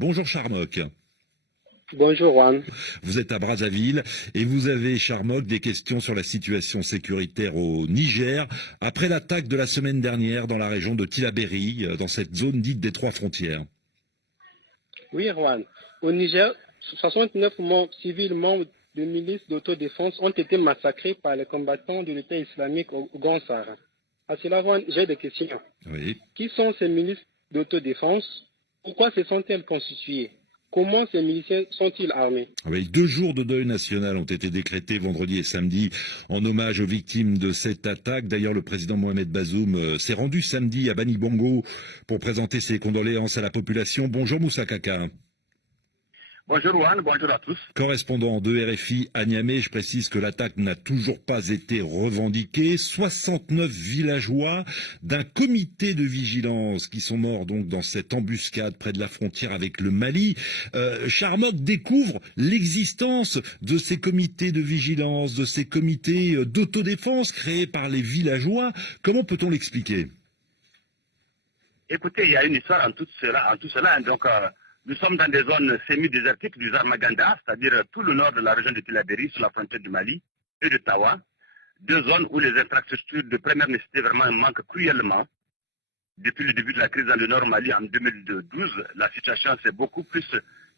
Bonjour Charmok. Bonjour Juan. Vous êtes à Brazzaville et vous avez, Charmok, des questions sur la situation sécuritaire au Niger après l'attaque de la semaine dernière dans la région de Tillabéri, dans cette zone dite des trois frontières. Oui Juan. Au Niger, 69 civils membres de milices d'autodéfense ont été massacrés par les combattants de l'État islamique au Grand Sahara. À cela, Juan, j'ai des questions. Oui. Qui sont ces milices d'autodéfense? Pourquoi se sont-elles constituées? Comment ces miliciens sont-ils armés? Oui, 2 jours de deuil national ont été décrétés vendredi et samedi en hommage aux victimes de cette attaque. D'ailleurs, le président Mohamed Bazoum s'est rendu samedi à Bani Bango pour présenter ses condoléances à la population. Bonjour Moussa Kaka. Bonjour Juan, bonjour à tous. Correspondant de RFI à Niamey, je précise que l'attaque n'a toujours pas été revendiquée. 69 villageois d'un comité de vigilance qui sont morts donc dans cette embuscade près de la frontière avec le Mali. Charmok découvre l'existence de ces comités de vigilance, de ces comités d'autodéfense créés par les villageois. Comment peut-on l'expliquer? Écoutez, il y a une histoire en tout cela. Donc, nous sommes dans des zones semi-désertiques du Zarmaganda, c'est-à-dire tout le nord de la région de Tillabéri, sur la frontière du Mali, et de Tawa. 2 zones où les infrastructures de première nécessité vraiment manquent cruellement. Depuis le début de la crise dans le nord Mali en 2012, la situation s'est beaucoup plus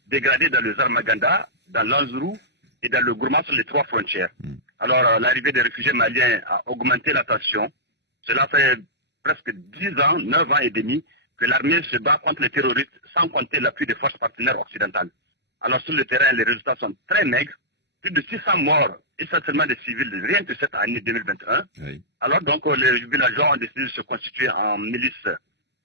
dégradée dans le Zarmaganda, dans l'Anzurou et dans le Gourma sur les 3 frontières. Alors, l'arrivée des réfugiés maliens a augmenté la tension. Cela fait presque 10 ans, 9 ans et demi, que l'armée se bat contre les terroristes sans compter l'appui des forces partenaires occidentales. Alors sur le terrain, les résultats sont très maigres. Plus de 600 morts, essentiellement des civils, rien que cette année 2021. Oui. Alors donc les villageois ont décidé de se constituer en milices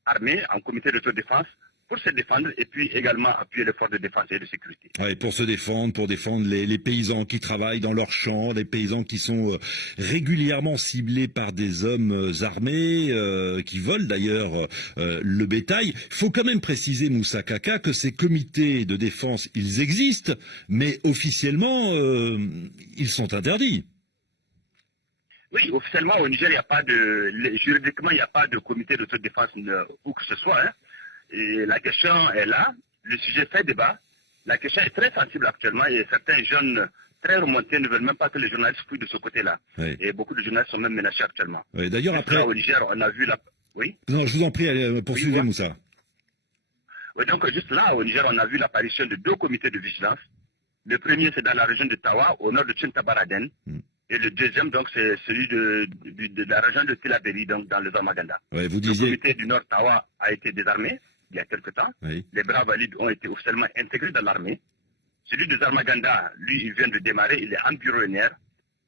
armées, en comité d'autodéfense, pour se défendre et puis également appuyer les forces de défense et de sécurité. Ouais, pour se défendre, pour défendre les paysans qui travaillent dans leurs champs, des paysans qui sont régulièrement ciblés par des hommes armés, qui volent d'ailleurs le bétail. Il faut quand même préciser, Moussa Kaka, que ces comités de défense, ils existent, mais officiellement, ils sont interdits. Oui, officiellement au Niger, il n'y a pas de, juridiquement, il n'y a pas de comité d'autodéfense où que ce soit. Hein. Et la question est là, le sujet fait débat, la question est très sensible actuellement et certains jeunes très remontés ne veulent même pas que les journalistes fouillent de ce côté-là. Oui. Et beaucoup de journalistes sont même menacés actuellement. Oui, d'ailleurs, après... Là, au Niger, on a vu la... Oui. Non, je vous en prie, allez, poursuivez, Oui, Moussa. Oui, donc juste là, au Niger, on a vu l'apparition de 2 comités de vigilance. Le premier, c'est dans la région de Tawa, au nord de Tchintabaraden. Et le deuxième, donc, c'est celui de la région de Tillabéri, donc dans le Zamaganda. Ouais, vous Le disiez... comité du Nord Tawa a été désarmé il y a quelque temps. Oui. Les bras valides ont été officiellement intégrés dans l'armée. Celui de Zarmaganda, lui, il vient de démarrer, il est embryonnaire.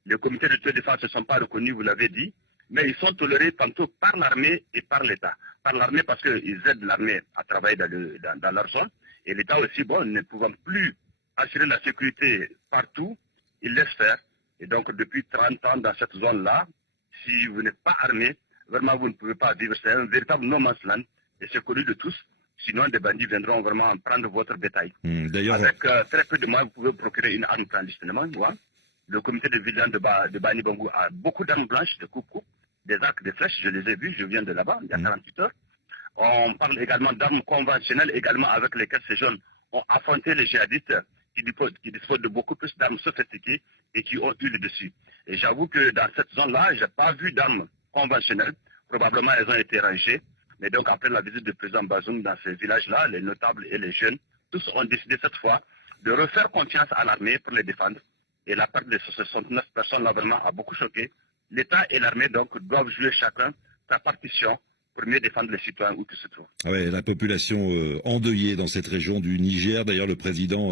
Les comités de défense ne sont pas reconnus, vous l'avez dit, mais ils sont tolérés tantôt par l'armée et par l'État. Par l'armée parce qu'ils aident l'armée à travailler dans leur zone. Et l'État aussi, bon, ne pouvant plus assurer la sécurité partout, il laisse faire. Et donc, depuis 30 ans dans cette zone-là, si vous n'êtes pas armé, vraiment, vous ne pouvez pas vivre. C'est un véritable no man's land. Et c'est connu de tous. Sinon, des bandits viendront vraiment prendre votre bétail. D'ailleurs... Avec très peu de moyens, vous pouvez procurer une arme clandestinement. Le comité de vigilance de Bani Bango a beaucoup d'armes blanches, de coupe-coupe, des arcs, des flèches. Je les ai vus, je viens de là-bas, il y a 48 heures. On parle également d'armes conventionnelles, également avec lesquelles ces jeunes ont affronté les djihadistes qui disposent de beaucoup plus d'armes sophistiquées et qui ont eu le dessus. Et j'avoue que dans cette zone-là, je n'ai pas vu d'armes conventionnelles. Probablement, elles ont été rangées. Mais donc, après la visite du président Bazoum dans ces villages-là, les notables et les jeunes, tous ont décidé cette fois de refaire confiance à l'armée pour les défendre. Et la perte de ces 69 personnes-là, vraiment, a beaucoup choqué. L'État et l'armée, donc, doivent jouer chacun sa partition pour mieux défendre les citoyens où qu'ils se trouvent. Ouais, la population endeuillée dans cette région du Niger. D'ailleurs, le président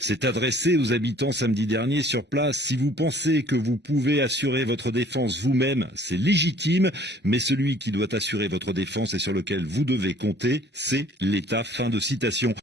s'est adressé aux habitants samedi dernier sur place. Si vous pensez que vous pouvez assurer votre défense vous-même, c'est légitime, mais celui qui doit assurer votre défense et sur lequel vous devez compter, c'est l'État. Fin de citation.